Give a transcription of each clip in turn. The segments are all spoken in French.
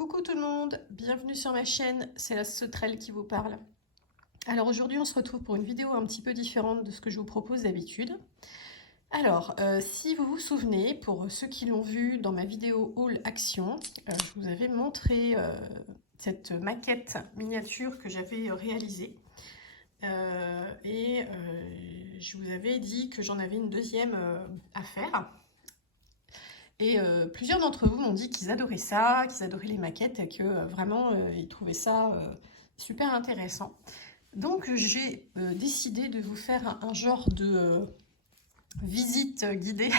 Coucou tout le monde, bienvenue sur ma chaîne, c'est la Sauterelle qui vous parle. Alors aujourd'hui on se retrouve pour une vidéo un petit peu différente de ce que je vous propose d'habitude. Alors si vous vous souvenez, pour ceux qui l'ont vu dans ma vidéo haul action, je vous avais montré cette maquette miniature que j'avais réalisée. Je vous avais dit que j'en avais une deuxième à faire. Et plusieurs d'entre vous m'ont dit qu'ils adoraient ça, qu'ils adoraient les maquettes et que vraiment ils trouvaient ça super intéressant. Donc j'ai décidé de vous faire un genre de visite guidée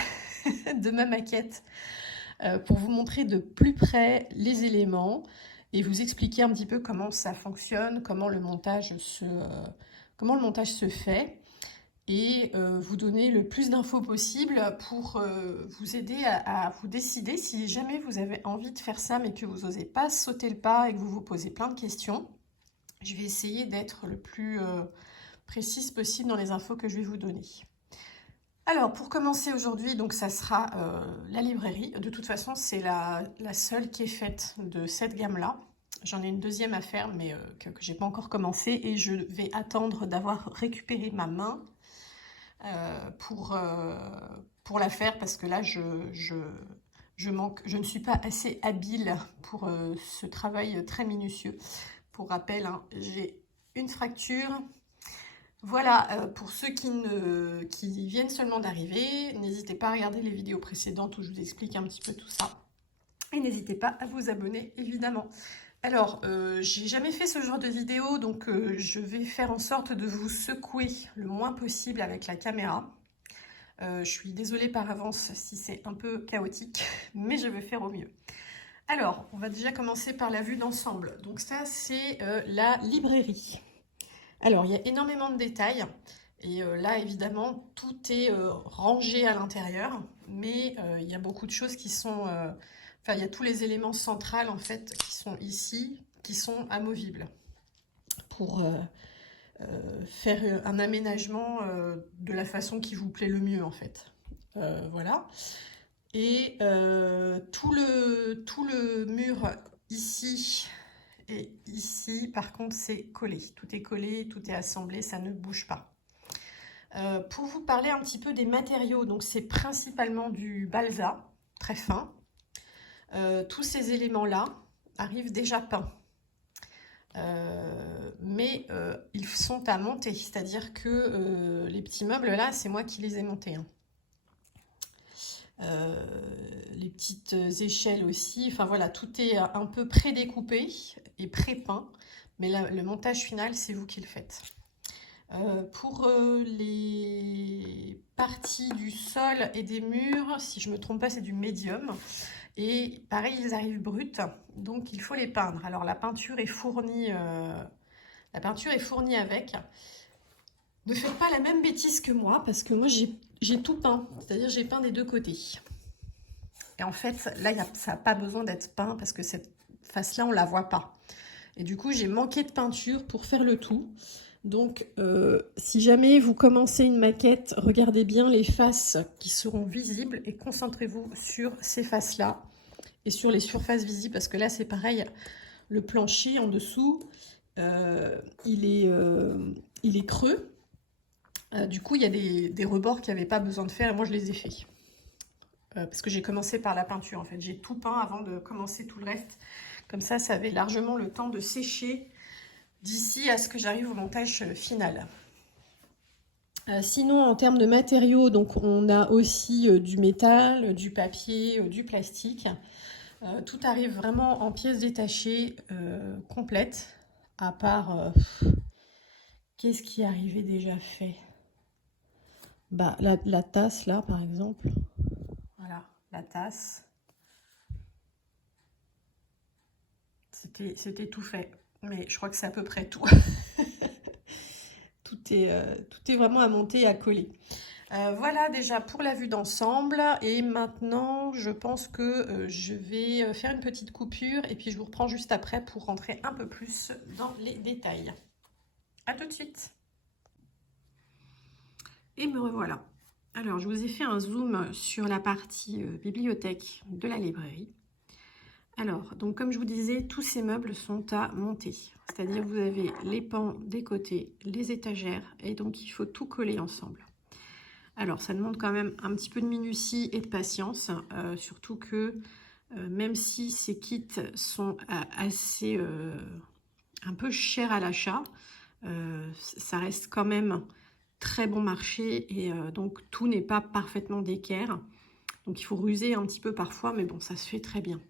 de ma maquette pour vous montrer de plus près les éléments et vous expliquer un petit peu comment ça fonctionne, comment le montage se fait. Et vous donner le plus d'infos possible pour vous aider à vous décider si jamais vous avez envie de faire ça mais que vous n'osez pas sauter le pas et que vous vous posez plein de questions. Je vais essayer d'être le plus précise possible dans les infos que je vais vous donner. Alors pour commencer aujourd'hui, donc ça sera la librairie. De toute façon c'est la seule qui est faite de cette gamme-là. J'en ai une deuxième à faire mais que j'ai pas encore commencé et je vais attendre d'avoir récupéré ma main pour la faire parce que là je ne suis pas assez habile pour ce travail très minutieux. Pour rappel, hein, j'ai une fracture. Voilà, pour ceux qui viennent seulement d'arriver, n'hésitez pas à regarder les vidéos précédentes où je vous explique un petit peu tout ça. Et n'hésitez pas à vous abonner, évidemment. Alors, j'ai jamais fait ce genre de vidéo, donc je vais faire en sorte de vous secouer le moins possible avec la caméra. Je suis désolée par avance si c'est un peu chaotique, mais je vais faire au mieux. Alors, on va déjà commencer par la vue d'ensemble. Donc ça, c'est la librairie. Alors, il y a énormément de détails. Et là, évidemment, tout est rangé à l'intérieur. Mais il y a beaucoup de choses qui sont... Enfin, il y a tous les éléments centraux, en fait, qui sont ici, qui sont amovibles. Pour faire un aménagement de la façon qui vous plaît le mieux, en fait. Voilà. Et tout le mur ici et ici, par contre, c'est collé. Tout est collé, tout est assemblé, ça ne bouge pas. Pour vous parler un petit peu des matériaux, donc c'est principalement du balsa, très fin. Tous ces éléments-là arrivent déjà peints. Mais ils sont à monter, c'est-à-dire que les petits meubles là, c'est moi qui les ai montés. Hein. Les petites échelles aussi, enfin voilà, tout est un peu pré-découpé et pré-peint, mais le montage final, c'est vous qui le faites. Pour les parties du sol et des murs, si je ne me trompe pas, c'est du médium. Et pareil, ils arrivent bruts, donc il faut les peindre. Alors la peinture est fournie avec. Ne faites pas la même bêtise que moi, parce que moi j'ai tout peint, c'est-à-dire j'ai peint des deux côtés. Et en fait, là, ça n'a pas besoin d'être peint, parce que cette face-là, on ne la voit pas. Et du coup, j'ai manqué de peinture pour faire le tout. Donc, si jamais vous commencez une maquette, regardez bien les faces qui seront visibles et concentrez-vous sur ces faces-là et sur les surfaces visibles, parce que là, c'est pareil, le plancher en dessous, il est creux. Du coup, il y a des rebords qui n'avaient pas besoin de faire et moi, je les ai faits. Parce que j'ai commencé par la peinture, en fait. J'ai tout peint avant de commencer tout le reste. Comme ça avait largement le temps de sécher d'ici à ce que j'arrive au montage final. Sinon, en termes de matériaux, donc on a aussi du métal, du papier, du plastique. Tout arrive vraiment en pièces détachées complètes, à part... qu'est-ce qui arrivait déjà fait? Bah, la tasse, là, par exemple. Voilà, la tasse. C'était tout fait. Mais je crois que c'est à peu près tout. Tout est vraiment à monter et à coller. Voilà déjà pour la vue d'ensemble. Et maintenant, je pense que je vais faire une petite coupure. Et puis, je vous reprends juste après pour rentrer un peu plus dans les détails. À tout de suite. Et me revoilà. Alors, je vous ai fait un zoom sur la partie bibliothèque de la librairie. Alors, donc comme je vous disais, tous ces meubles sont à monter. C'est-à-dire vous avez les pans des côtés, les étagères, et donc il faut tout coller ensemble. Alors, ça demande quand même un petit peu de minutie et de patience, surtout que même si ces kits sont assez un peu chers à l'achat, ça reste quand même très bon marché et donc tout n'est pas parfaitement d'équerre. Donc il faut ruser un petit peu parfois, mais bon, ça se fait très bien.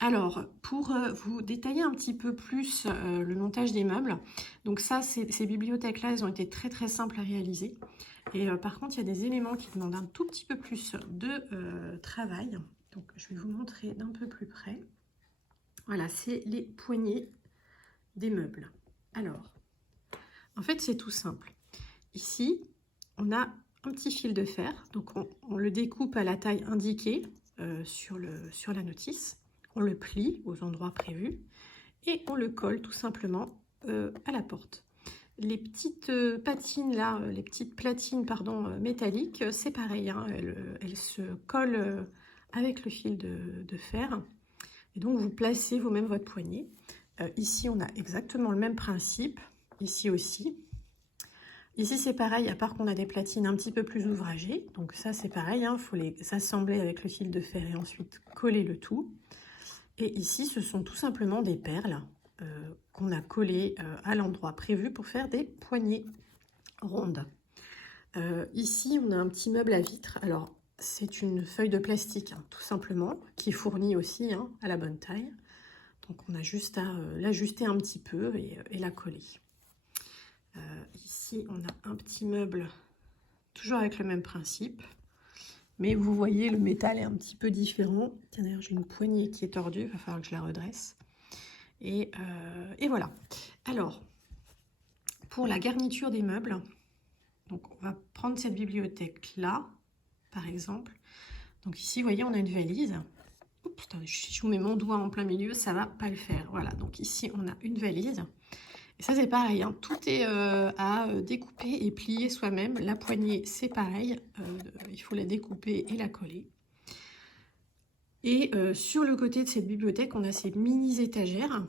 Alors, pour vous détailler un petit peu plus le montage des meubles, donc ça, ces bibliothèques-là, elles ont été très très simples à réaliser. Et par contre, il y a des éléments qui demandent un tout petit peu plus de travail. Donc, je vais vous montrer d'un peu plus près. Voilà, c'est les poignées des meubles. Alors, en fait, c'est tout simple. Ici, on a un petit fil de fer. Donc, on le découpe à la taille indiquée sur la notice. On le plie aux endroits prévus et on le colle tout simplement à la porte. Les petites patines là, les petites platines pardon, métalliques, c'est pareil, hein, elles se collent avec le fil de fer. Et donc vous placez vous-même votre poignée. Ici on a exactement le même principe, ici aussi. Ici c'est pareil, à part qu'on a des platines un petit peu plus ouvragées. Donc ça c'est pareil, il faut les assembler avec le fil de fer et ensuite coller le tout. Et ici ce sont tout simplement des perles qu'on a collées à l'endroit prévu pour faire des poignées rondes. Ici on a un petit meuble à vitre. Alors c'est une feuille de plastique hein, tout simplement, qui est fournie aussi hein, à la bonne taille. Donc on a juste à l'ajuster un petit peu et la coller. Ici on a un petit meuble, toujours avec le même principe. Mais vous voyez, le métal est un petit peu différent. Tiens, d'ailleurs, j'ai une poignée qui est tordue, il va falloir que je la redresse. Et voilà. Alors, pour la garniture des meubles, donc on va prendre cette bibliothèque-là, par exemple. Donc ici, vous voyez, on a une valise. Oups, attendez, si je vous mets mon doigt en plein milieu, ça ne va pas le faire. Voilà, donc ici, on a une valise. Et ça, c'est pareil, hein, tout est à découper et plier soi-même. La poignée, c'est pareil, il faut la découper et la coller. Et sur le côté de cette bibliothèque, on a ces mini étagères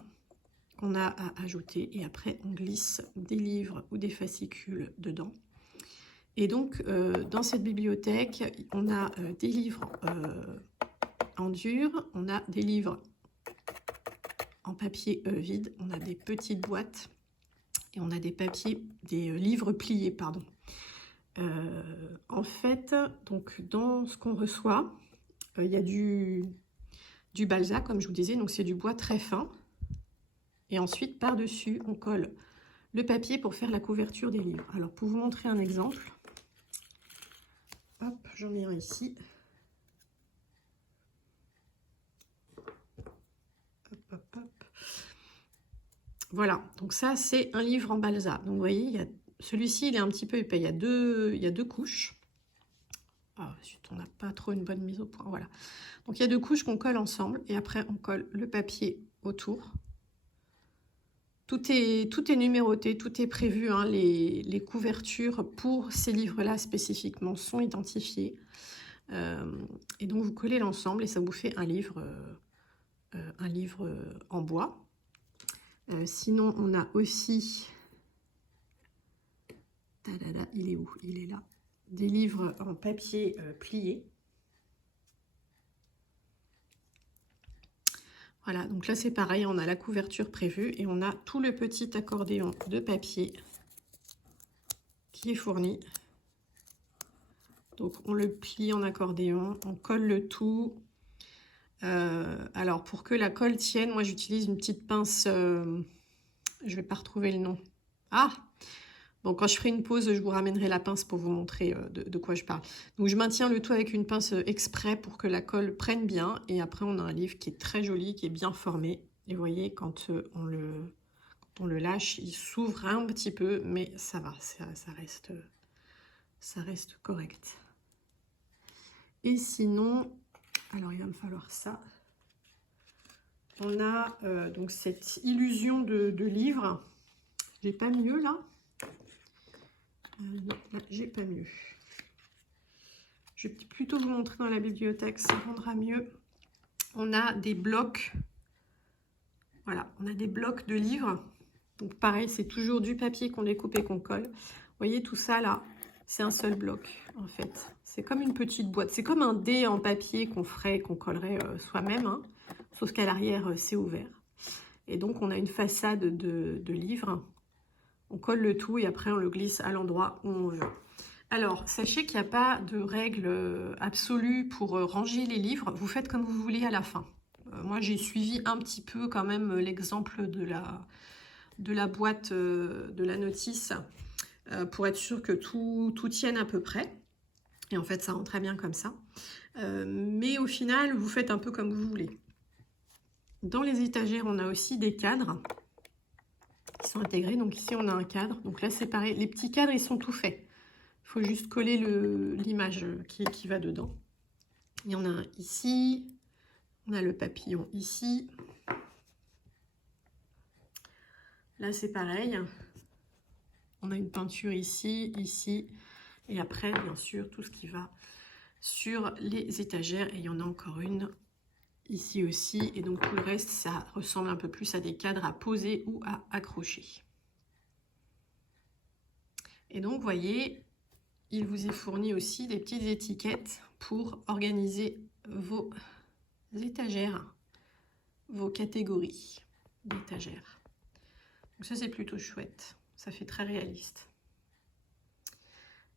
qu'on a à ajouter. Et après, on glisse des livres ou des fascicules dedans. Et donc, dans cette bibliothèque, on a des livres en dur, on a des livres en papier vide, on a des petites boîtes. Et on a des livres pliés, pardon. En fait, donc dans ce qu'on reçoit, il y a du balsa, comme je vous disais, donc c'est du bois très fin. Et ensuite, par-dessus, on colle le papier pour faire la couverture des livres. Alors, pour vous montrer un exemple, hop, j'en ai un ici. Hop, hop, hop. Voilà, donc ça, c'est un livre en balsa. Donc, vous voyez, celui-ci, il est un petit peu épais. Il y a deux couches. Ah, ensuite, on n'a pas trop une bonne mise au point. Voilà. Donc, il y a deux couches qu'on colle ensemble. Et après, on colle le papier autour. Tout est numéroté, tout est prévu. Hein. Les couvertures pour ces livres-là spécifiquement sont identifiées. Et donc, vous collez l'ensemble et ça vous fait un livre en bois. Sinon, on a aussi... Tadada, il est où? Il est là. Des livres en papier plié. Voilà, donc là c'est pareil, on a la couverture prévue et on a tout le petit accordéon de papier qui est fourni. Donc on le plie en accordéon, on colle le tout. Alors pour que la colle tienne, moi j'utilise une petite pince, je ne vais pas retrouver le nom. Ah! Bon, quand je ferai une pause, je vous ramènerai la pince pour vous montrer de quoi je parle. Donc, je maintiens le tout avec une pince exprès pour que la colle prenne bien. Et après, on a un livre qui est très joli, qui est bien formé. Et vous voyez, quand on le lâche, il s'ouvre un petit peu, mais ça va, ça reste correct. Et sinon, alors il va me falloir ça. On a donc cette illusion de livre. J'ai pas mieux là. Non, là, j'ai pas mieux. Je vais plutôt vous montrer dans la bibliothèque, ça rendra mieux. on a des blocs. Voilà, on a des blocs de livres. Donc pareil, c'est toujours du papier qu'on découpe et qu'on colle. Vous voyez tout ça là, c'est un seul bloc en fait. C'est comme une petite boîte. C'est comme un dé en papier qu'on ferait, qu'on collerait soi-même. Hein, sauf qu'à l'arrière, c'est ouvert. Et donc on a une façade de livres. On colle le tout et après on le glisse à l'endroit où on veut. Alors, sachez qu'il n'y a pas de règle absolue pour ranger les livres. Vous faites comme vous voulez à la fin. Moi, j'ai suivi un petit peu quand même l'exemple de la boîte de la notice pour être sûr que tout tienne à peu près. Et en fait, ça rend très bien comme ça. Mais au final, vous faites un peu comme vous voulez. Dans les étagères, on a aussi des cadres qui sont intégrés. Donc ici, on a un cadre. Donc là, c'est pareil. Les petits cadres, ils sont tout faits. Il faut juste coller l'image qui va dedans. Il y en a un ici. On a le papillon ici. Là, c'est pareil. On a une peinture ici, ici. Et après, bien sûr, tout ce qui va sur les étagères. Et il y en a encore une ici aussi. Et donc, tout le reste, ça ressemble un peu plus à des cadres à poser ou à accrocher. Et donc, vous voyez, il vous est fourni aussi des petites étiquettes pour organiser vos étagères, vos catégories d'étagères. Donc ça, c'est plutôt chouette. Ça fait très réaliste.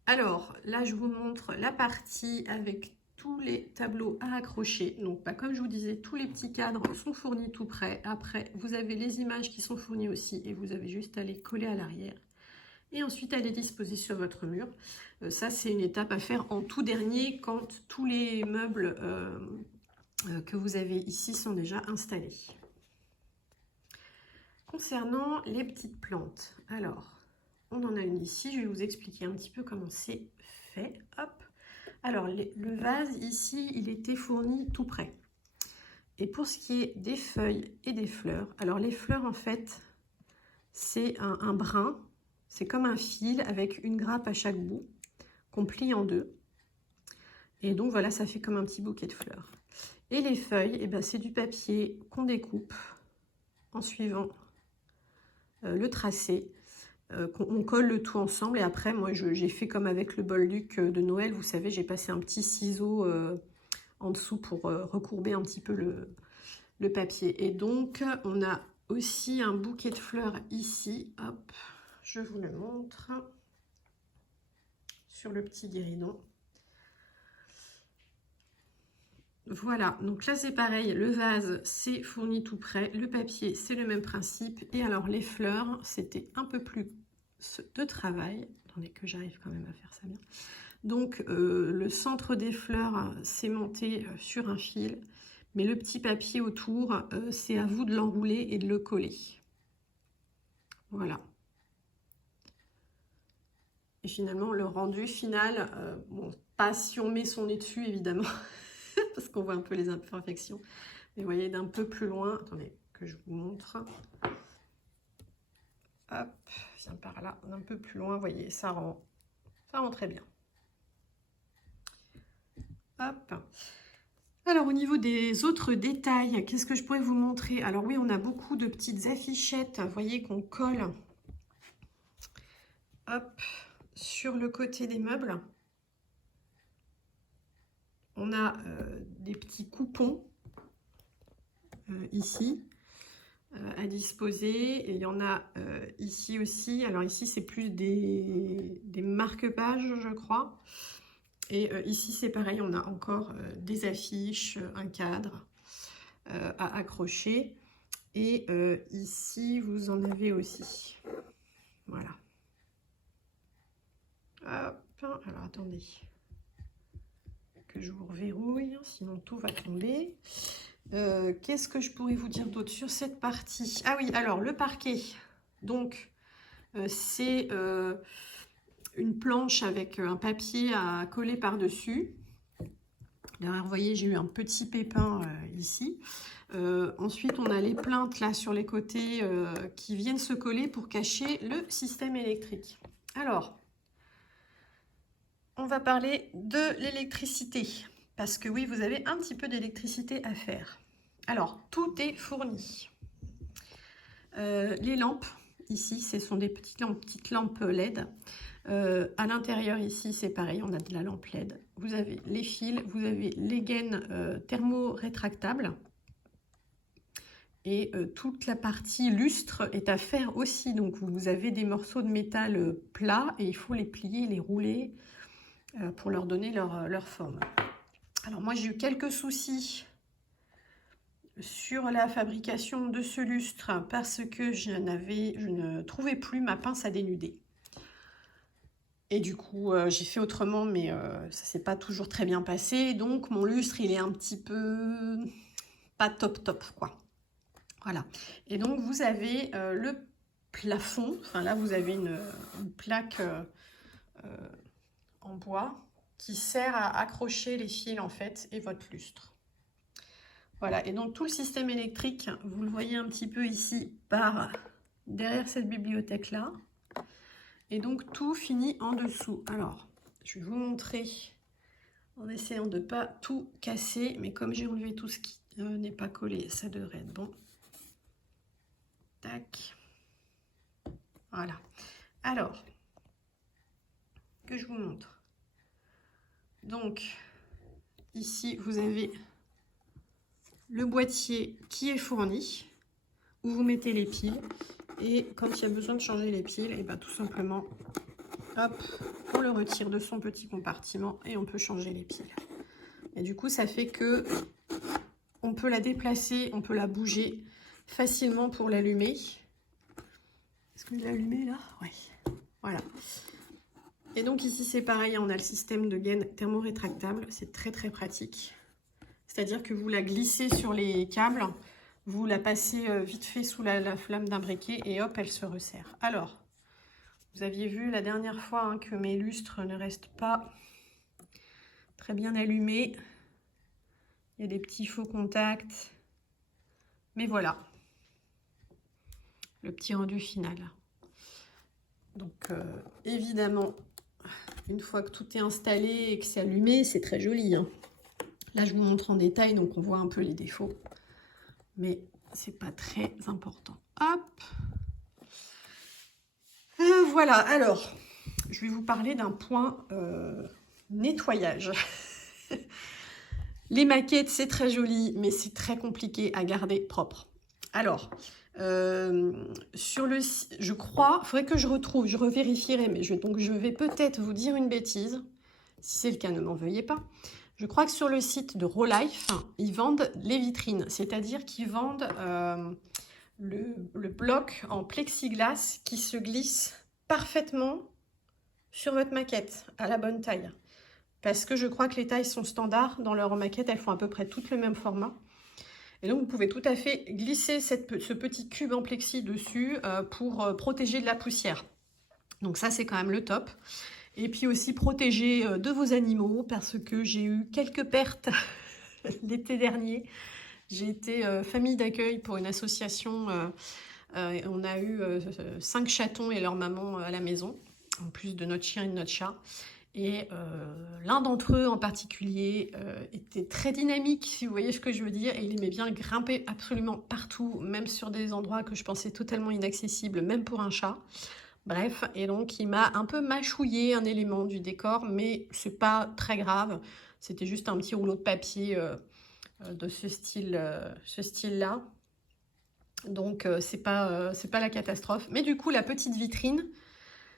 Alors, là, je vous montre la partie avec tous les tableaux à accrocher. Donc, comme je vous disais, tous les petits cadres sont fournis tout prêts. Après, vous avez les images qui sont fournies aussi et vous avez juste à les coller à l'arrière. Et ensuite, à les disposer sur votre mur. Ça, c'est une étape à faire en tout dernier quand tous les meubles que vous avez ici sont déjà installés. Concernant les petites plantes, alors, on en a une ici. Je vais vous expliquer un petit peu comment c'est fait. Hop. Alors, le vase ici, il était fourni tout prêt. Et pour ce qui est des feuilles et des fleurs, alors les fleurs, en fait, c'est un brin. C'est comme un fil avec une grappe à chaque bout qu'on plie en deux. Et donc voilà, ça fait comme un petit bouquet de fleurs. Et les feuilles, eh ben, c'est du papier qu'on découpe en suivant le tracé. On colle le tout ensemble. Et après, moi, j'ai fait comme avec le bolduc de Noël. Vous savez, j'ai passé un petit ciseau en dessous pour recourber un petit peu le papier. Et donc, on a aussi un bouquet de fleurs ici. Hop. Je vous le montre sur le petit guéridon. Voilà, donc là c'est pareil, le vase c'est fourni tout prêt, le papier c'est le même principe. Et alors les fleurs, c'était un peu plus de travail. Attendez que j'arrive quand même à faire ça bien. Donc le centre des fleurs c'est monté sur un fil, mais le petit papier autour, c'est à vous de l'enrouler et de le coller. Voilà. Et finalement, le rendu final, bon, pas si on met son nez dessus, évidemment, parce qu'on voit un peu les imperfections. Mais vous voyez, d'un peu plus loin, attendez, que je vous montre. Hop, viens par là, d'un peu plus loin, vous voyez, ça rend très bien. Hop. Alors, au niveau des autres détails, qu'est-ce que je pourrais vous montrer? Alors oui, on a beaucoup de petites affichettes, vous voyez, qu'on colle. Hop. Sur le côté des meubles, on a des petits coupons ici à disposer. Et il y en a ici aussi. Alors ici, c'est plus des marque-pages, je crois. Et ici, c'est pareil, on a encore des affiches, un cadre à accrocher. Et ici, vous en avez aussi. Voilà. Hop, alors attendez que je vous reverrouille, sinon tout va tomber. Qu'est-ce que je pourrais vous dire d'autre sur cette partie? Ah oui, alors le parquet, donc c'est une planche avec un papier à coller par-dessus. D'ailleurs, vous voyez, j'ai eu un petit pépin ici. Ensuite, on a les plinthes là sur les côtés qui viennent se coller pour cacher le système électrique. Alors, on va parler de l'électricité, parce que oui, vous avez un petit peu d'électricité à faire. Alors, tout est fourni. Les lampes, ici, ce sont des petites lampes LED. À l'intérieur, ici, c'est pareil, on a de la lampe LED. Vous avez les fils, vous avez les gaines thermo-rétractables. Et toute la partie lustre est à faire aussi. Donc, vous avez des morceaux de métal plats et il faut les plier, les rouler pour leur donner leur forme. Alors, moi, j'ai eu quelques soucis sur la fabrication de ce lustre parce que je ne trouvais plus ma pince à dénuder. Et du coup, j'ai fait autrement, mais ça s'est pas toujours très bien passé. Donc, mon lustre, il est un petit peu pas top, quoi. Voilà. Et donc, vous avez le plafond. Enfin, là, vous avez une plaque en bois qui sert à accrocher les fils, en fait, et votre lustre. Voilà, et donc tout le système électrique, vous le voyez un petit peu ici, par derrière cette bibliothèque-là. Et donc tout finit en dessous. Alors, je vais vous montrer en essayant de ne pas tout casser, mais comme j'ai enlevé tout ce qui n'est pas collé, ça devrait être bon. Tac. Voilà. Alors, que je vous montre. Donc, ici, vous avez le boîtier qui est fourni, où vous mettez les piles. Et quand il y a besoin de changer les piles, et bien tout simplement, hop, on le retire de son petit compartiment et on peut changer les piles. Et du coup, ça fait que on peut la déplacer, on peut la bouger facilement pour l'allumer. Est-ce que je l'ai allumé là? Oui. Voilà. Et donc ici, c'est pareil, on a le système de gaine thermo-rétractable. C'est très pratique. C'est-à-dire que vous la glissez sur les câbles, vous la passez vite fait sous la flamme d'un briquet et hop, elle se resserre. Alors, vous aviez vu la dernière fois hein, que mes lustres ne restent pas très bien allumés. Il y a des petits faux contacts. Mais voilà, le petit rendu final. Donc, évidemment, une fois que tout est installé et que c'est allumé, c'est très joli. Hein. Là, je vous montre en détail, donc on voit un peu les défauts. Mais c'est pas très important. Hop. Voilà, alors, je vais vous parler d'un point nettoyage. Les maquettes, c'est très joli, mais c'est très compliqué à garder propre. Alors, sur le site, je crois, il faudrait que je retrouve, je revérifierai, mais je vais peut-être vous dire une bêtise. Si c'est le cas, ne m'en veuillez pas. Je crois que sur le site de Rolife, ils vendent les vitrines, c'est-à-dire qu'ils vendent le bloc en plexiglas qui se glisse parfaitement sur votre maquette à la bonne taille. Parce que je crois que les tailles sont standards dans leur maquette, elles font à peu près toutes le même format. Et donc vous pouvez tout à fait glisser ce petit cube en plexi dessus pour protéger de la poussière. Donc ça c'est quand même le top. Et puis aussi protéger de vos animaux parce que j'ai eu quelques pertes l'été dernier. J'ai été famille d'accueil pour une association. On a eu 5 chatons et leur maman à la maison, en plus de notre chien et de notre chat. Et l'un d'entre eux en particulier était très dynamique, si vous voyez ce que je veux dire. Et il aimait bien grimper absolument partout, même sur des endroits que je pensais totalement inaccessibles, même pour un chat. Bref, et donc il m'a un peu mâchouillé un élément du décor, mais c'est pas très grave. C'était juste un petit rouleau de papier de ce style-là. Donc c'est pas la catastrophe. Mais du coup, la petite vitrine,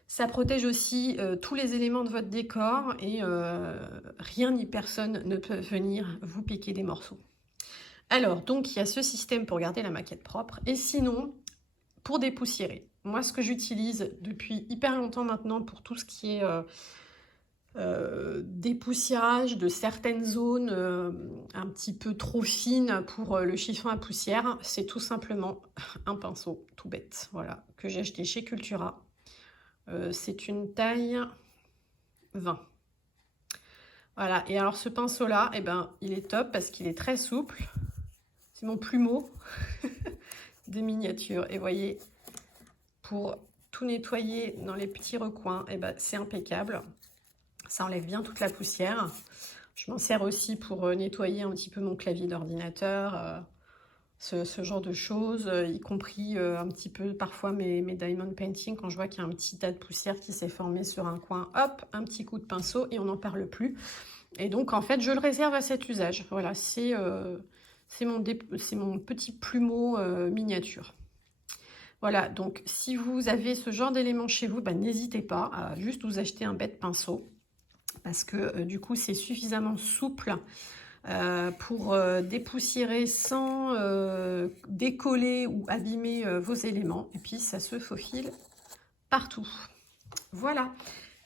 ça protège aussi tous les éléments de votre décor et rien ni personne ne peut venir vous piquer des morceaux. Alors, donc il y a ce système pour garder la maquette propre. Et sinon, pour dépoussiérer. Moi, ce que j'utilise depuis hyper longtemps maintenant pour tout ce qui est dépoussiérage de certaines zones un petit peu trop fines pour le chiffon à poussière, c'est tout simplement un pinceau tout bête, voilà, que j'ai acheté chez Cultura. C'est une taille 20. Voilà, et alors ce pinceau-là, eh ben, il est top parce qu'il est très souple. C'est mon plumeau de miniature. Et voyez, pour tout nettoyer dans les petits recoins, eh ben, c'est impeccable. Ça enlève bien toute la poussière. Je m'en sers aussi pour nettoyer un petit peu mon clavier d'ordinateur. ce genre de choses, y compris un petit peu parfois mes diamond painting, quand je vois qu'il y a un petit tas de poussière qui s'est formé sur un coin, hop, un petit coup de pinceau et on n'en parle plus. Et donc en fait je le réserve à cet usage. Voilà, c'est mon petit plumeau miniature. Voilà, donc si vous avez ce genre d'éléments chez vous, bah, n'hésitez pas à juste vous acheter un bête pinceau, parce que du coup c'est suffisamment souple pour dépoussiérer sans décoller ou abîmer vos éléments, et puis ça se faufile partout. Voilà.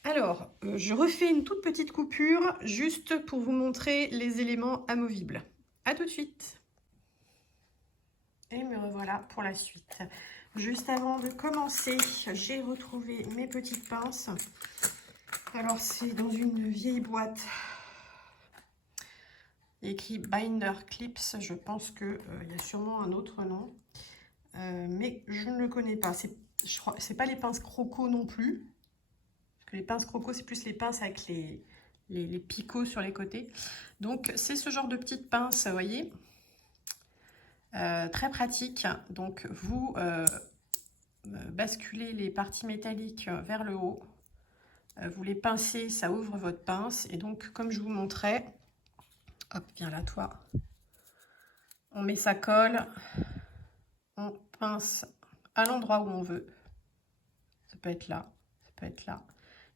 Alors, je refais une toute petite coupure juste pour vous montrer les éléments amovibles. A tout de suite. Et me revoilà pour la suite. Juste avant de commencer, j'ai retrouvé mes petites pinces. Alors, c'est dans une vieille boîte. Écrit Binder Clips. Je pense qu'il y a sûrement un autre nom. Mais je ne le connais pas. Je crois, c'est pas les pinces croco non plus. Parce que les pinces croco, c'est plus les pinces avec les picots sur les côtés. Donc, c'est ce genre de petites pinces, vous voyez. Très pratique. Donc, vous basculez les parties métalliques vers le haut. Vous les pincez, ça ouvre votre pince. Et donc, comme je vous montrais, hop, viens là, toi. On met sa colle. On pince à l'endroit où on veut. Ça peut être là, ça peut être là.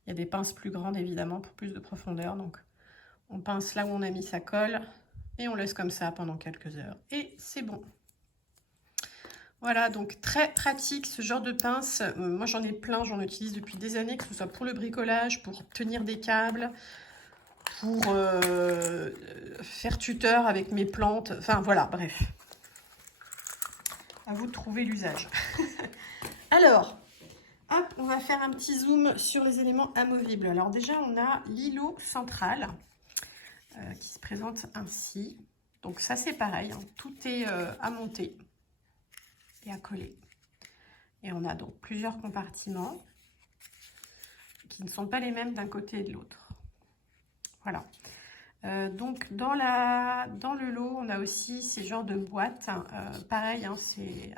Il y a des pinces plus grandes, évidemment, pour plus de profondeur. Donc, on pince là où on a mis sa colle. Et on laisse comme ça pendant quelques heures. Et c'est bon. Voilà, donc très pratique ce genre de pince. Moi j'en ai plein, j'en utilise depuis des années, que ce soit pour le bricolage, pour tenir des câbles, pour faire tuteur avec mes plantes. Enfin voilà, bref. À vous de trouver l'usage. Alors, hop, on va faire un petit zoom sur les éléments amovibles. Alors déjà, on a l'îlot central qui se présente ainsi. Donc ça c'est pareil, hein, tout est à monter et à coller. Et on a donc plusieurs compartiments qui ne sont pas les mêmes d'un côté et de l'autre. Voilà. Donc dans le lot, on a aussi ces genres de boîtes. Pareil, hein, c'est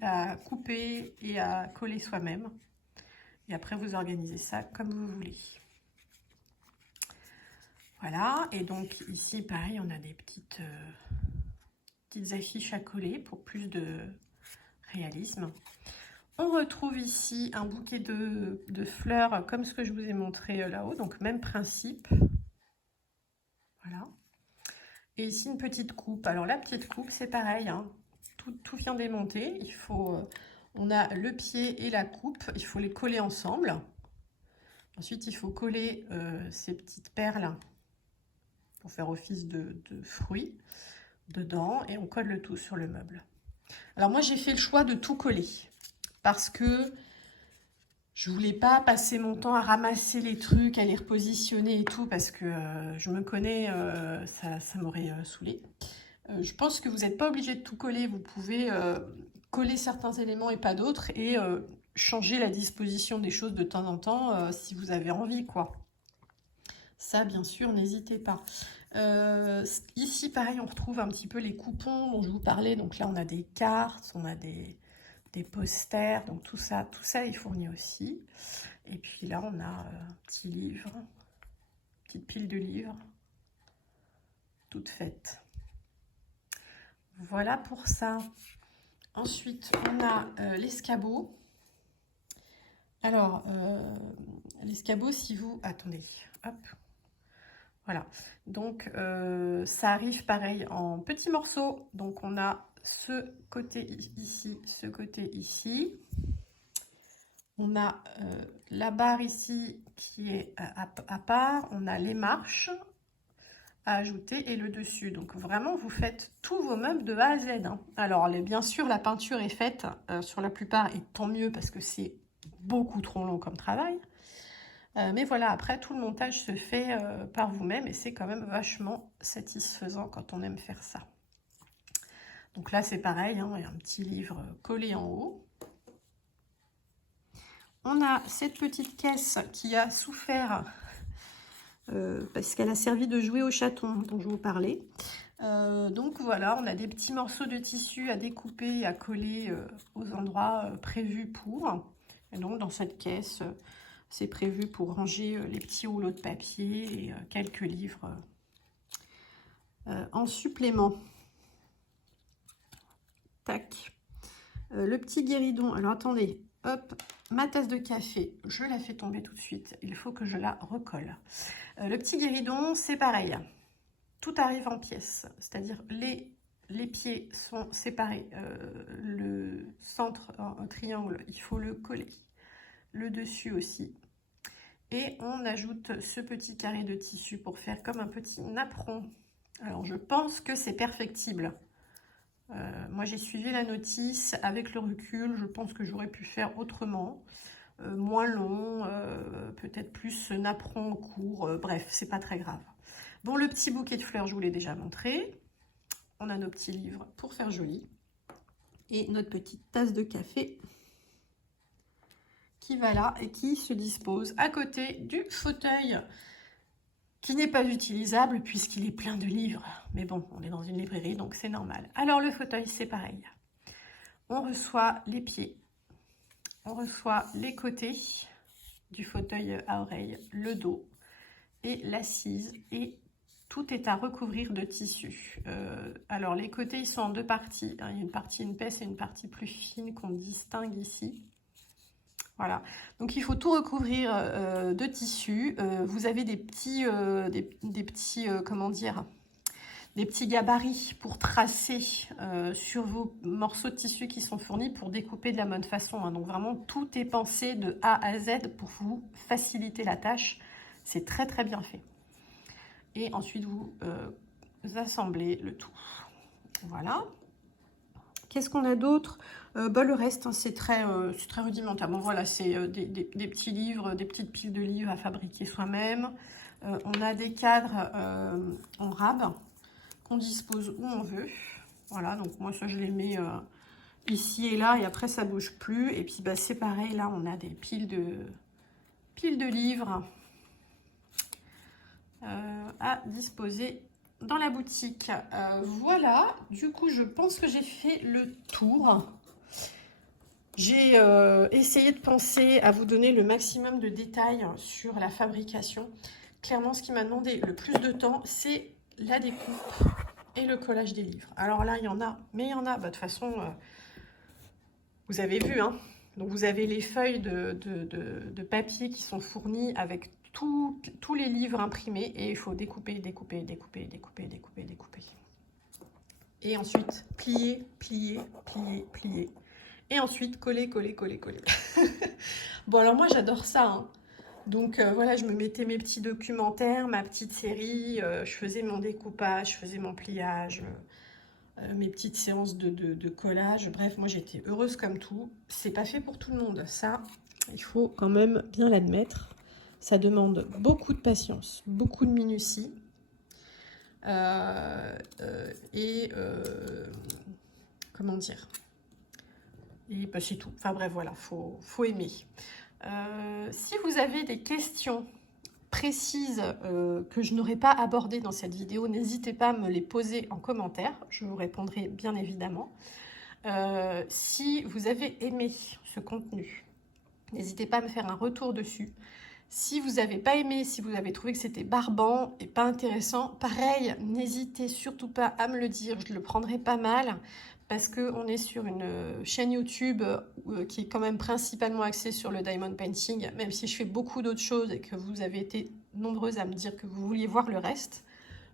à couper et à coller soi-même. Et après, vous organisez ça comme vous voulez. Voilà. Et donc ici, pareil, on a des petites affiches à coller pour plus de réalisme. On retrouve ici un bouquet de fleurs comme ce que je vous ai montré là-haut, donc même principe. Voilà. Et ici une petite coupe. Alors la petite coupe, c'est pareil, hein. Tout vient démonter. Il faut, on a le pied et la coupe, il faut les coller ensemble. Ensuite, il faut coller ces petites perles pour faire office de fruits dedans, et on colle le tout sur le meuble. Alors moi, j'ai fait le choix de tout coller parce que je voulais pas passer mon temps à ramasser les trucs, à les repositionner et tout, parce que je me connais, ça m'aurait saoulée. Je pense que vous n'êtes pas obligé de tout coller, vous pouvez coller certains éléments et pas d'autres, et changer la disposition des choses de temps en temps si vous avez envie, quoi. Ça, bien sûr, n'hésitez pas. Ici, pareil, on retrouve un petit peu les coupons dont je vous parlais. Donc là, on a des cartes, on a des posters, donc tout ça est fourni aussi. Et puis là, on a un petit livre, une petite pile de livres, toute faite. Voilà pour ça. Ensuite, on a l'escabeau. Alors, l'escabeau, si vous... Attendez, hop. Voilà, donc ça arrive pareil en petits morceaux. Donc on a ce côté ici, ce côté ici. On a la barre ici qui est à part. On a les marches à ajouter et le dessus. Donc vraiment, vous faites tous vos meubles de A à Z, hein. Alors bien sûr, la peinture est faite sur la plupart, et tant mieux parce que c'est beaucoup trop long comme travail. Mais voilà, après, tout le montage se fait par vous-même, et c'est quand même vachement satisfaisant quand on aime faire ça. Donc là, c'est pareil, hein, il y a un petit livre collé en haut. On a cette petite caisse qui a souffert parce qu'elle a servi de jouet au chaton dont je vous parlais. Donc voilà, on a des petits morceaux de tissu à découper et à coller aux endroits prévus pour. Et donc dans cette caisse, c'est prévu pour ranger les petits rouleaux de papier et quelques livres en supplément. Tac. Le petit guéridon, alors attendez, hop, ma tasse de café, je la fais tomber tout de suite, il faut que je la recolle. Le petit guéridon, c'est pareil, tout arrive en pièces, c'est-à-dire les pieds sont séparés, le centre en triangle, il faut le coller, le dessus aussi. Et on ajoute ce petit carré de tissu pour faire comme un petit napperon. Alors je pense que c'est perfectible. Moi j'ai suivi la notice, avec le recul, je pense que j'aurais pu faire autrement, moins long, peut-être plus napperon court, bref, c'est pas très grave. Bon, le petit bouquet de fleurs, je vous l'ai déjà montré. On a nos petits livres pour faire joli. Et notre petite tasse de café qui va là et qui se dispose à côté du fauteuil qui n'est pas utilisable puisqu'il est plein de livres. Mais bon, on est dans une librairie, donc c'est normal. Alors le fauteuil, c'est pareil. On reçoit les pieds, on reçoit les côtés du fauteuil à oreille, le dos et l'assise, et tout est à recouvrir de tissu. Alors les côtés, ils sont en deux parties, hein. Il y a une partie épaisse et une partie plus fine qu'on distingue ici. Voilà, donc il faut tout recouvrir de tissu. Vous avez des petits, comment dire, des petits gabarits pour tracer sur vos morceaux de tissu qui sont fournis pour découper de la bonne façon, hein. Donc vraiment, tout est pensé de A à Z pour vous faciliter la tâche. C'est très très bien fait. Et ensuite, vous assemblez le tout. Voilà. Qu'est-ce qu'on a d'autre? Le reste, hein, c'est très rudimentaire. Bon, voilà, c'est des petits livres, des petites piles de livres à fabriquer soi-même. On a des cadres en rab qu'on dispose où on veut. Voilà, donc moi, ça, je les mets ici et là, et après, ça bouge plus. Et puis, bah, c'est pareil, là, on a des piles de livres à disposer dans la boutique. Voilà, du coup je pense que j'ai fait le tour. J'ai essayé de penser à vous donner le maximum de détails sur la fabrication. Clairement, ce qui m'a demandé le plus de temps, c'est la découpe et le collage des livres. Alors là, il y en a, mais il y en a, bah, de toute façon, vous avez vu, hein. Donc vous avez les feuilles de papier qui sont fournies avec tous les livres imprimés, et il faut découper, découper, découper, découper, découper, découper. Et ensuite, plier, plier, plier, plier. Et ensuite, coller, coller, coller, coller. Bon, alors moi, j'adore ça, hein. Donc voilà, je me mettais mes petits documentaires, ma petite série, je faisais mon découpage, je faisais mon pliage, mes petites séances de collage. Bref, moi, j'étais heureuse comme tout. C'est pas fait pour tout le monde, ça, il faut quand même bien l'admettre. Ça demande beaucoup de patience, beaucoup de minutie. Comment dire? Et bah, c'est tout. Enfin bref, voilà, faut aimer. Si vous avez des questions précises que je n'aurais pas abordées dans cette vidéo, n'hésitez pas à me les poser en commentaire. Je vous répondrai bien évidemment. Si vous avez aimé ce contenu, n'hésitez pas à me faire un retour dessus. Si vous n'avez pas aimé, si vous avez trouvé que c'était barbant et pas intéressant, pareil, n'hésitez surtout pas à me le dire, je le prendrai pas mal, parce qu'on est sur une chaîne YouTube qui est quand même principalement axée sur le diamond painting, même si je fais beaucoup d'autres choses et que vous avez été nombreuses à me dire que vous vouliez voir le reste.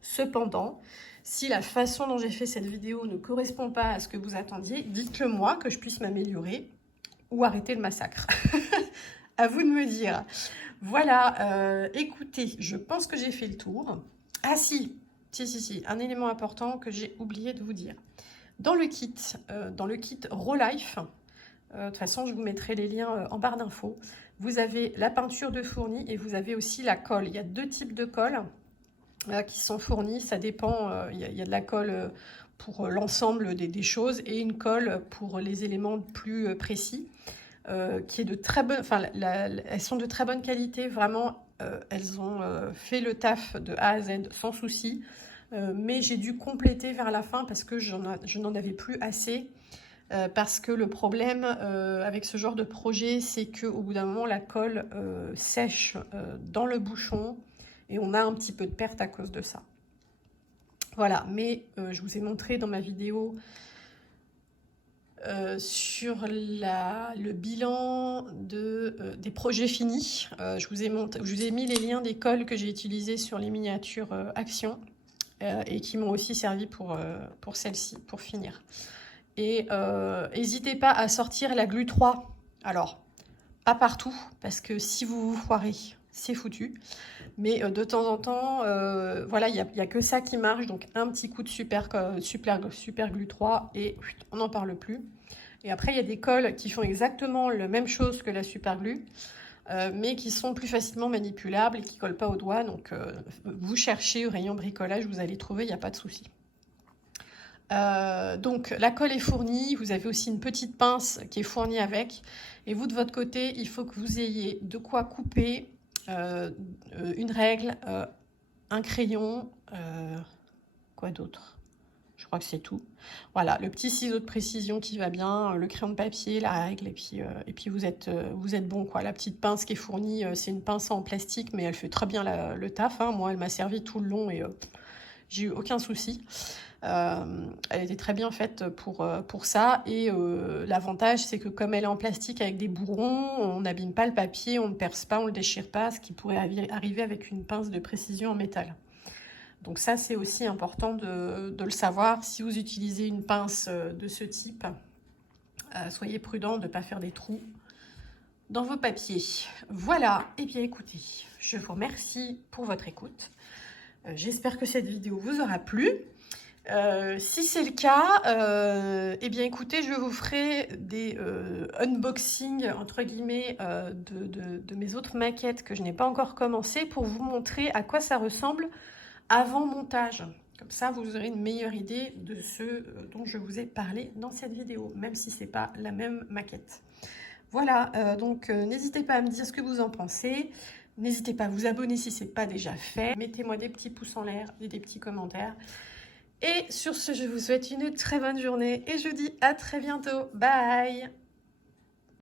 Cependant, si la façon dont j'ai fait cette vidéo ne correspond pas à ce que vous attendiez, dites-le moi, que je puisse m'améliorer ou arrêter le massacre. À vous de me dire. Voilà, écoutez, je pense que j'ai fait le tour. Ah si, un élément important que j'ai oublié de vous dire. Dans le kit Raw Life, de toute façon, je vous mettrai les liens en barre d'infos. Vous avez la peinture de fournie et vous avez aussi la colle. Il y a deux types de colle qui sont fournis. Ça dépend, il y a de la colle pour l'ensemble des choses et une colle pour les éléments plus précis. Qui est de très bonne, enfin, elles sont de très bonne qualité, vraiment, elles ont fait le taf de A à Z sans souci. mais j'ai dû compléter vers la fin parce que je n'en avais plus assez. Parce que le problème avec ce genre de projet, c'est qu'au bout d'un moment, la colle sèche dans le bouchon et on a un petit peu de perte à cause de ça. Voilà, mais je vous ai montré dans ma vidéo sur le bilan des projets finis. Je vous ai mis les liens des colles que j'ai utilisées sur les miniatures Action et qui m'ont aussi servi pour celle-ci, pour finir. Et n'hésitez pas à sortir la glu 3. Alors, pas partout, parce que si vous vous foirez, c'est foutu. Mais de temps en temps, voilà, il n'y a que ça qui marche. Donc, un petit coup de super glu 3 et on n'en parle plus. Et après, il y a des colles qui font exactement la même chose que la super glue, mais qui sont plus facilement manipulables et qui ne collent pas au doigt. Donc, vous cherchez au rayon bricolage, vous allez trouver, il n'y a pas de souci. Donc la colle est fournie, vous avez aussi une petite pince qui est fournie avec, et vous de votre côté il faut que vous ayez de quoi couper, une règle, un crayon, quoi d'autre, je crois que c'est tout. Voilà, le petit ciseau de précision qui va bien, le crayon de papier, la règle, et puis vous êtes bon quoi. La petite pince qui est fournie, c'est une pince en plastique mais elle fait très bien le taf, hein. Moi elle m'a servi tout le long et j'ai eu aucun souci. Elle était très bien faite pour ça, et l'avantage c'est que comme elle est en plastique avec des bourrons, on n'abîme pas le papier, on ne perce pas, on ne le déchire pas, ce qui pourrait arriver avec une pince de précision en métal. Donc ça c'est aussi important de le savoir. Si vous utilisez une pince de ce type, soyez prudent de ne pas faire des trous dans vos papiers. Voilà, et bien écoutez, je vous remercie pour votre écoute. J'espère que cette vidéo vous aura plu. Si c'est le cas, eh bien écoutez, je vous ferai des unboxings entre guillemets de mes autres maquettes que je n'ai pas encore commencé, pour vous montrer à quoi ça ressemble avant montage. Comme ça, vous aurez une meilleure idée de ce dont je vous ai parlé dans cette vidéo, même si c'est pas la même maquette. Voilà, donc n'hésitez pas à me dire ce que vous en pensez. N'hésitez pas à vous abonner si ce n'est pas déjà fait. Mettez-moi des petits pouces en l'air et des petits commentaires. Et sur ce, je vous souhaite une très bonne journée et je vous dis à très bientôt. Bye!